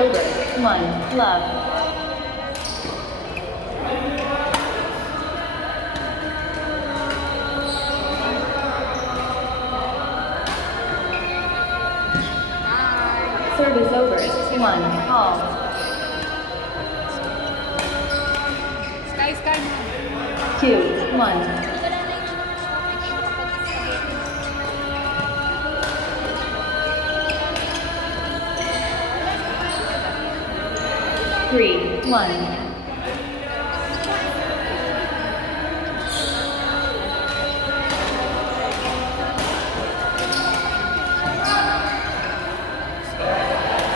over. 1 love. Service over. 1 all. Sky. 2 1. 3 1.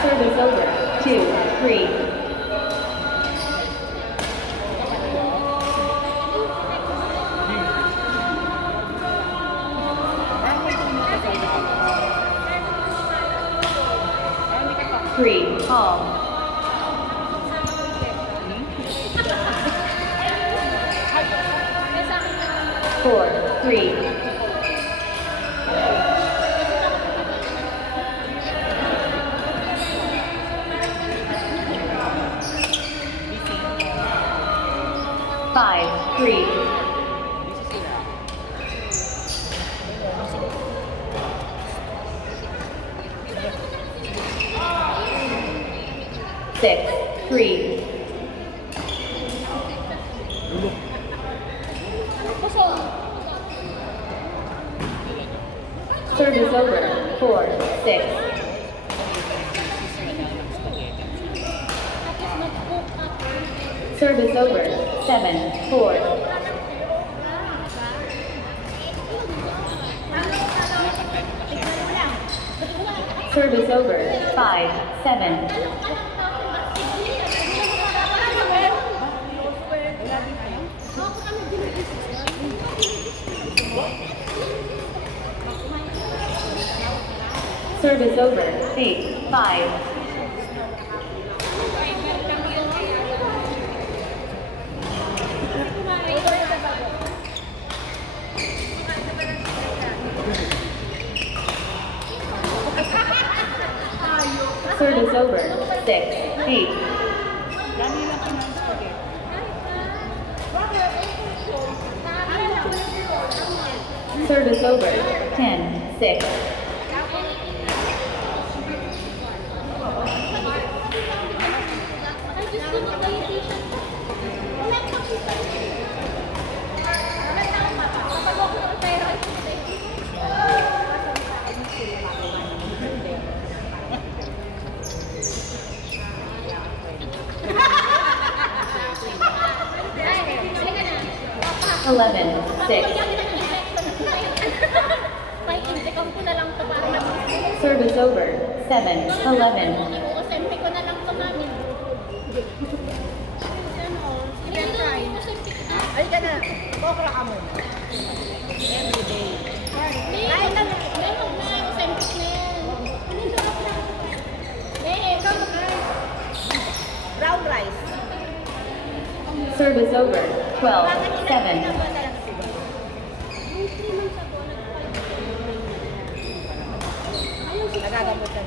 Service over. 2 3. 3 all. 4 3. 5 3. 6 3. Service over. 4 6. Service over. 7 4. Service over. 5 7. Service over. 8 5. Service over. 6 8. Service over. 10 6. Eleven, 6. Service over. 7 11. Ay ka na. Kokra ka muna. Everyday. Ay, meron na yung sempik na yan. Brown rice. Service over. 12 7. Nagagamutan.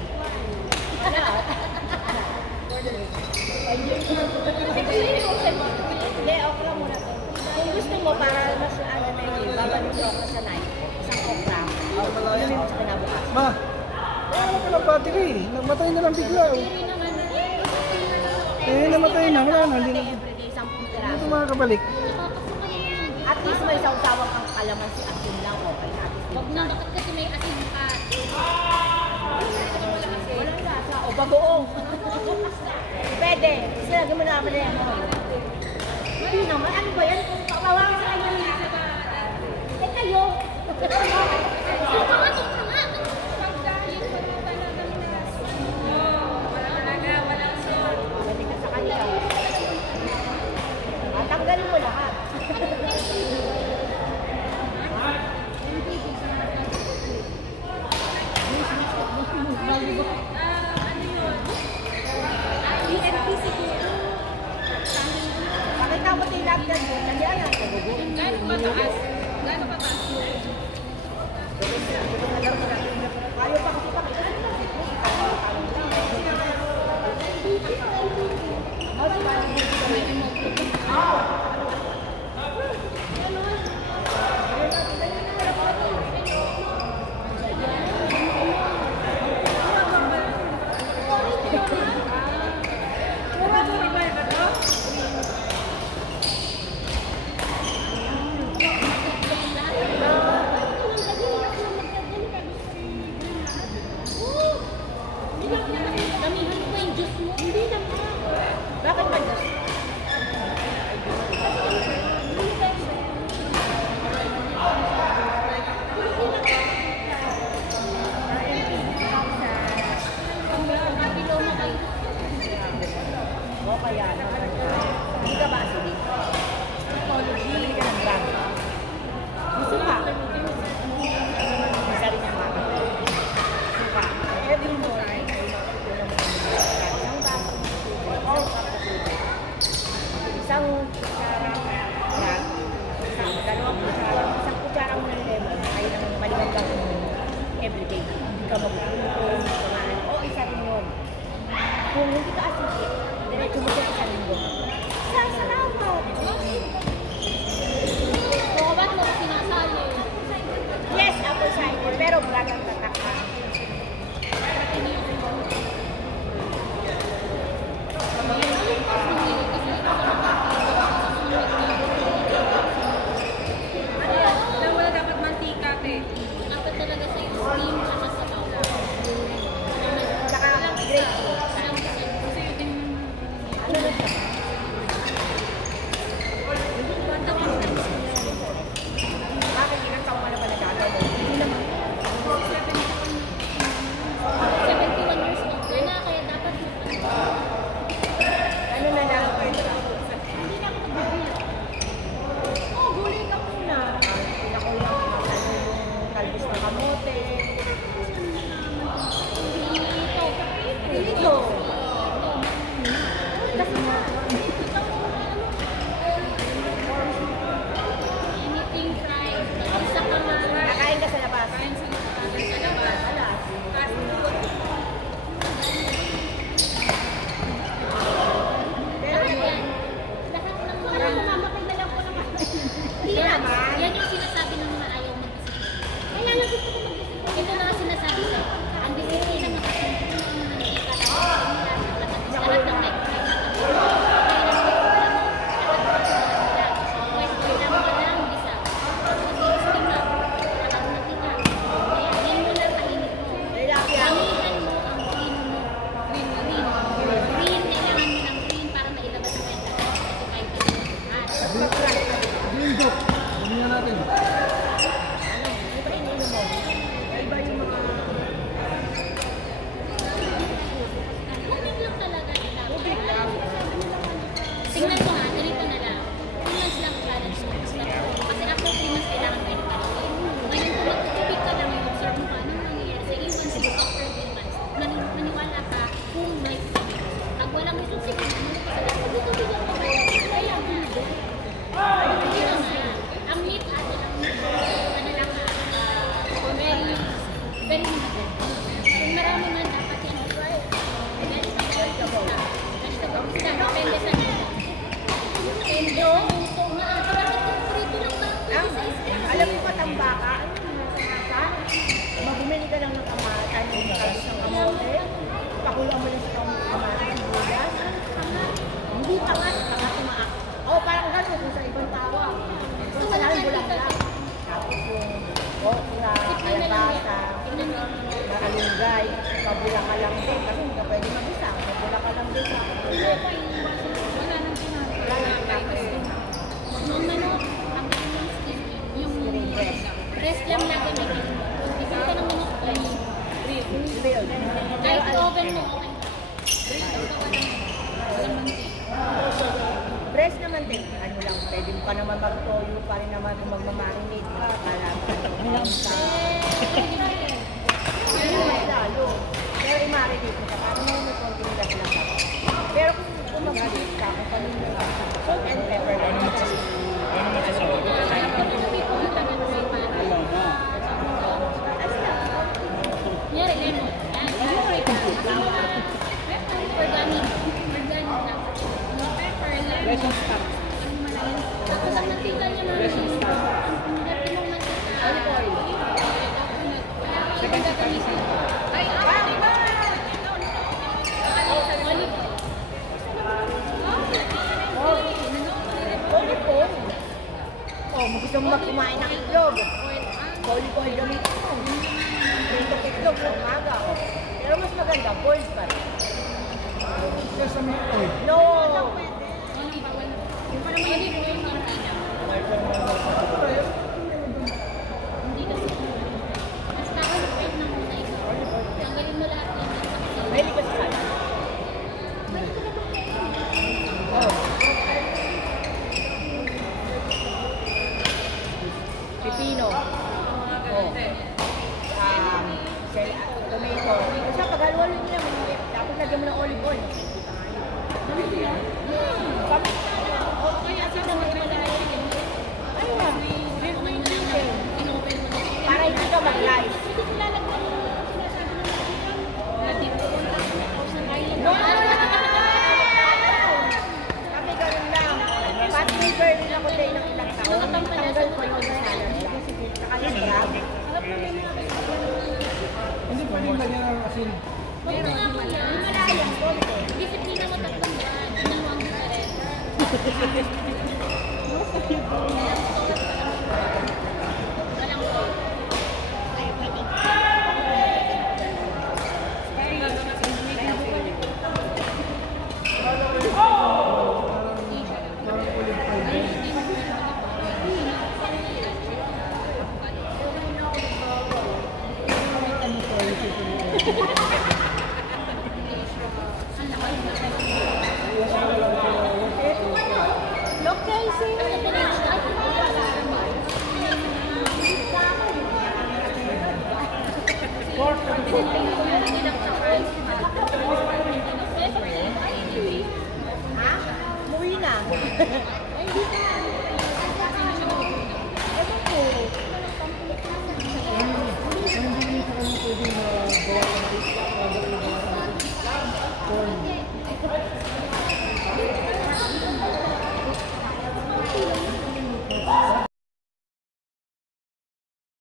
Hindi, okra muna to. Kung gusto mo, para mas ano na yun, babalik mo ako sa night. Isang okra. Inumin mo sa kinabukas. Ma, wala naman palang battery. Nagmatay na lang bigla. Namatay na. Wala na. Hindi na. Everyday, 10 piraso. Ito makakabalik. At least may sawsawang kang kalamansi asin lang, okay. Wag na, bakit kasi may asin ka? Walang lasa. O, bagoong. Pwede. Silagyan mo naman na yan. Hindi naman. Ano ba yan? Pawawa sa kanya. Eh, kayo. Pwede ka sa kanya. Tanggalin mo lahat. Pakita mo tayo lahat yan. Kasi ayan, naguguin. Gano'ng mataas? Gano'ng mataas? Ayaw pa kasi pakita. Damihan ko yung juice mo. Hindi naman. Bakit ba Diyos? Kapiloma kayo. O kaya, hindi ka ba sige? Hindi ka ng bag. Gusto ka? Isa rin ang bag. Gusto ka? Every morning, isang baso ng tubig, isang kutsarang yan, dalawang kutsarang, isang kutsarang ng lemon, ay ang maliwandag mo everyday. Hindi ka magpulong, kumain, o isa rin yun. Kung hindi ka asikip, diretso mo sa isang linggo. Salamat! O, ba't mo sinasali? Yes, apple cider, pero black ang tatak ka. Alam mo na dapat mantika, te. Dapat talaga sa yung steam at sa bawang. Saka grape. Ano na siya? Bakit ilang taong ka na ba nagkakaroon? Hindi naman. 71 years old ka na, kaya dapat Ano na lang? hindi na ako nag-bill. Oh, gulay ka muna. Pinakulang ka yung kalbis ng kamote. Dito. Anything fried. Isa ka nga. Nakain ka sa labas. Kain sa labas. Alas. Fast food. Pero Lahat yan. Lahat ng mga mamamatay na lang po naman. Hindi naman. Yan yung sinasabi ng mga ayaw mag-disiplina. Kailangan gusto ko mag-disiplina. Ito na nga sinasabi ko. Ang disiplina ng kasunod ng mantika. Lahat ng neck. Green Dog. Bumili natin. ano ba iniinom mo? Iba yung mga... Tingnan ko nga, ganito na lang. 3 months lang challenge mo. Kasi after 3 months, kailangan mo yung kalorya. Ngayon, kung magtutubig ka lang, observe mo ka, anong nangyayari sa iyo, once you after 3 months, maniwala ka kung may pag walang result, sige, ano ka sa lahat, tubig lang pa kayo. Kaya, hindi na nga. Ang meat, ano lang, very limited. Kung marami nga, dapat yan. Vegetable sila, depende sa Endo? Bakit kung prito lang ba? Ang, alam mo ba tambaka? Ano yung nasa? Magbumili ka lang ng kamata, yung kalbis ng kamote. Pakulang mo lang sa kamata ng bulas. Hindi pa nga, saka tumaak. Oh, parang gano'n kung sa ibang tawa. Kung sa namin bulang lang. Tapos yung okra, kalabasa, makalunggay, pabula ka lang din. Kasi hindi ka pwede mag-isa. Pabula ka lang din sa Wala nang pinag. wala nang tapos. Nung manok, ang yung skin, yung breast lang na gamitin mo. Isip ka ng manok, Grilled. kahit oven mo, okay. Walang mantika. Breast naman din, ano lang, pwede mo pa naman mag-toyo pa rin naman kung magmamarinate ka, para sa lalo. Pero i-marinate mo ka, para may konting gas lang ka. Pero kung mag-marinate ka, kung kanina ka, salt and pepper lang. Nyari, lemon. Yan, organic. Organic lang. Lesson start. Tapos ang nakita niyo na Lesson start. olive oil. Second start. Olive oil. Olive oil. Oh, gusto mo kumain ng itlog. Olive oil gamitin mo. Dito itlog sa umaga. Oh. Pero mas maganda, boiled pa rin. Sesame oil. No! Olive oil. Yung parang may olive oil na hindi kasi basta olive oil na muna ikaw. Tanggalin mo lahat ng Mahilig ka sa salad. Oh. Pipino. Oh. Tomato. Kasi pag-halo-halo nyo lang, dapat lagyan mo ng olive oil. kaya sa mga pala Ano yan? grilled mo lang in-open mo na. Para hindi ka mag-lice. Hindi ko lalagyan mo sinasabi ng na dip ko sa island. Kami ganun lang. Pati may burn ako din ng ilang taon. Tanggal ko yung salad lang. Saka yung crab. Hindi pa rin lagyan ng asin. Meron nga po yan. Malayang konti. Disiplina mo tatlong daan. Dalawang diferent. Walang po. Local Ha? Umuwi na.